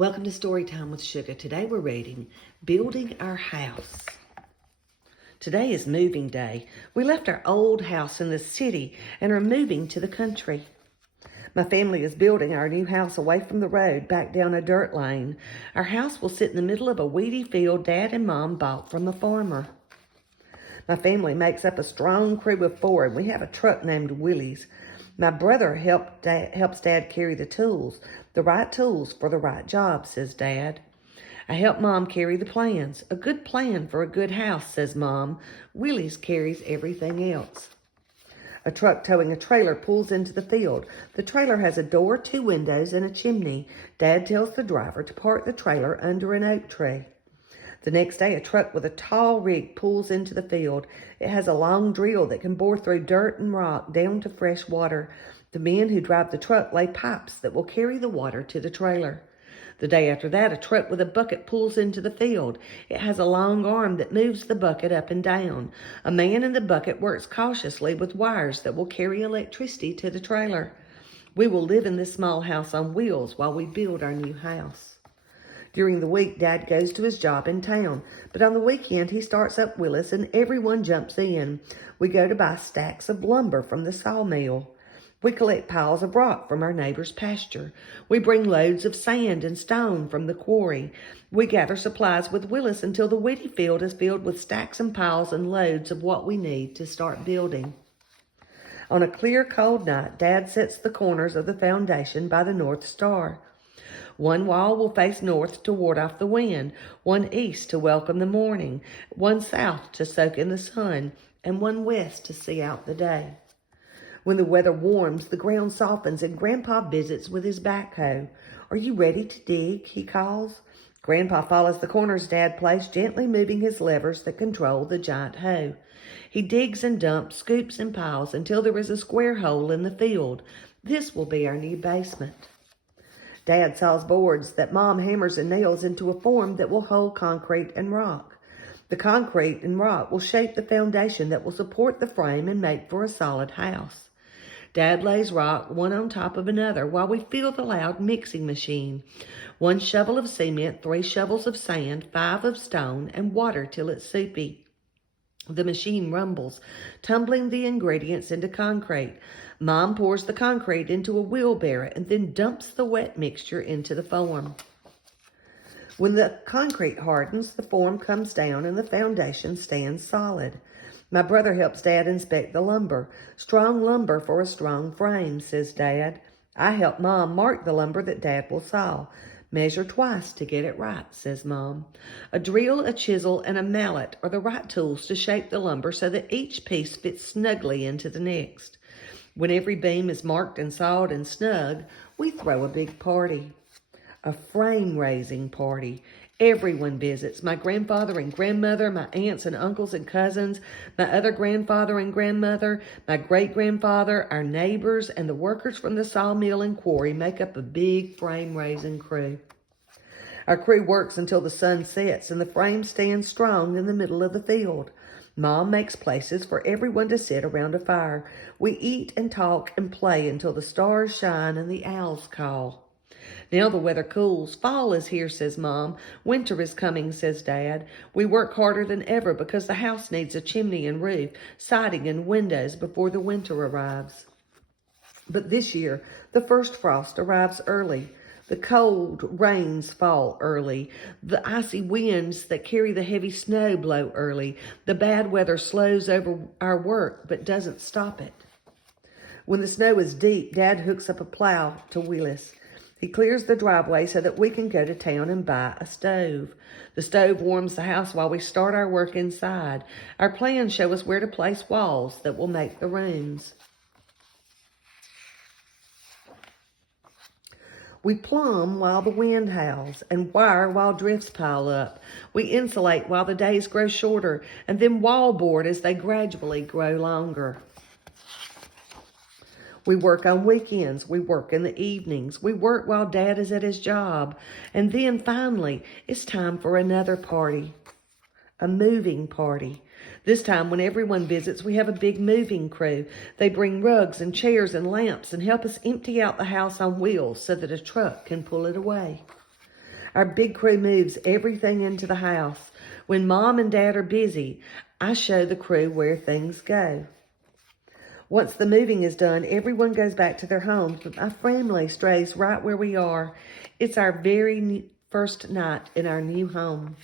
Welcome to Storytime with Sugar. Today we're reading Building Our House. Today is moving day. We left our old house in the city and are moving to the country. My family is building our new house away from the road, back down a dirt lane. Our house will sit in the middle of a weedy field Dad and Mom bought from a farmer. My family makes up a strong crew of 4, and we have a truck named Willie's. My brother helps Dad carry the tools for the right job, says Dad. I help Mom carry the plans. A good plan for a good house, says Mom. Willie's carries everything else. A truck towing a trailer pulls into the field. The trailer has a door, 2 windows, and a chimney. Dad tells the driver to park the trailer under an oak tree. The next day, a truck with a tall rig pulls into the field. It has a long drill that can bore through dirt and rock down to fresh water. The men who drive the truck lay pipes that will carry the water to the trailer. The day after that, a truck with a bucket pulls into the field. It has a long arm that moves the bucket up and down. A man in the bucket works cautiously with wires that will carry electricity to the trailer. We will live in this small house on wheels while we build our new house. During the week, Dad goes to his job in town, but on the weekend, he starts up Willis and everyone jumps in. We go to buy stacks of lumber from the sawmill. We collect piles of rock from our neighbor's pasture. We bring loads of sand and stone from the quarry. We gather supplies with Willis until the weedy field is filled with stacks and piles and loads of what we need to start building. On a clear, cold night, Dad sets the corners of the foundation by the North Star. One wall will face north to ward off the wind, one east to welcome the morning, one south to soak in the sun, and one west to see out the day. When the weather warms, the ground softens and Grandpa visits with his backhoe. "Are you ready to dig?" he calls. Grandpa follows the corners Dad placed, gently moving his levers that control the giant hoe. He digs and dumps, scoops and piles until there is a square hole in the field. This will be our new basement. Dad saws boards that Mom hammers and nails into a form that will hold concrete and rock. The concrete and rock will shape the foundation that will support the frame and make for a solid house. Dad lays rock one on top of another while we feel the loud mixing machine. 1 shovel of cement, 3 shovels of sand, 5 of stone, and water till it's soupy. The machine rumbles, tumbling the ingredients into concrete. Mom pours the concrete into a wheelbarrow and then dumps the wet mixture into the form. When the concrete hardens, the form comes down and the foundation stands solid. My brother helps Dad inspect the lumber. "Strong lumber for a strong frame," says Dad. I help Mom mark the lumber that Dad will saw. "Measure twice to get it right," says Mom. A drill, a chisel, and a mallet are the right tools to shape the lumber so that each piece fits snugly into the next. When every beam is marked and sawed and snug, we throw a big party. A frame-raising party. Everyone visits. My grandfather and grandmother, my aunts and uncles and cousins, my other grandfather and grandmother, my great-grandfather, our neighbors, and the workers from the sawmill and quarry make up a big frame-raising crew. Our crew works until the sun sets and the frame stands strong in the middle of the field. Mom makes places for everyone to sit around a fire. We eat and talk and play until the stars shine and the owls call. Now the weather cools. Fall is here, says Mom. Winter is coming, says Dad. We work harder than ever because the house needs a chimney and roof, siding and windows before the winter arrives. But this year, the first frost arrives early. The cold rains fall early. The icy winds that carry the heavy snow blow early. The bad weather slows over our work but doesn't stop it. When the snow is deep, Dad hooks up a plow to Willis. He clears the driveway so that we can go to town and buy a stove. The stove warms the house while we start our work inside. Our plans show us where to place walls that will make the rooms. We plumb while the wind howls and wire while drifts pile up. We insulate while the days grow shorter and then wallboard as they gradually grow longer. We work on weekends. We work in the evenings. We work while Dad is at his job. And then finally, it's time for another party, a moving party. This time when everyone visits, we have a big moving crew. They bring rugs and chairs and lamps and help us empty out the house on wheels so that a truck can pull it away. Our big crew moves everything into the house. When Mom and Dad are busy, I show the crew where things go. Once the moving is done, everyone goes back to their homes, but my family stays right where we are. It's our very first night in our new home.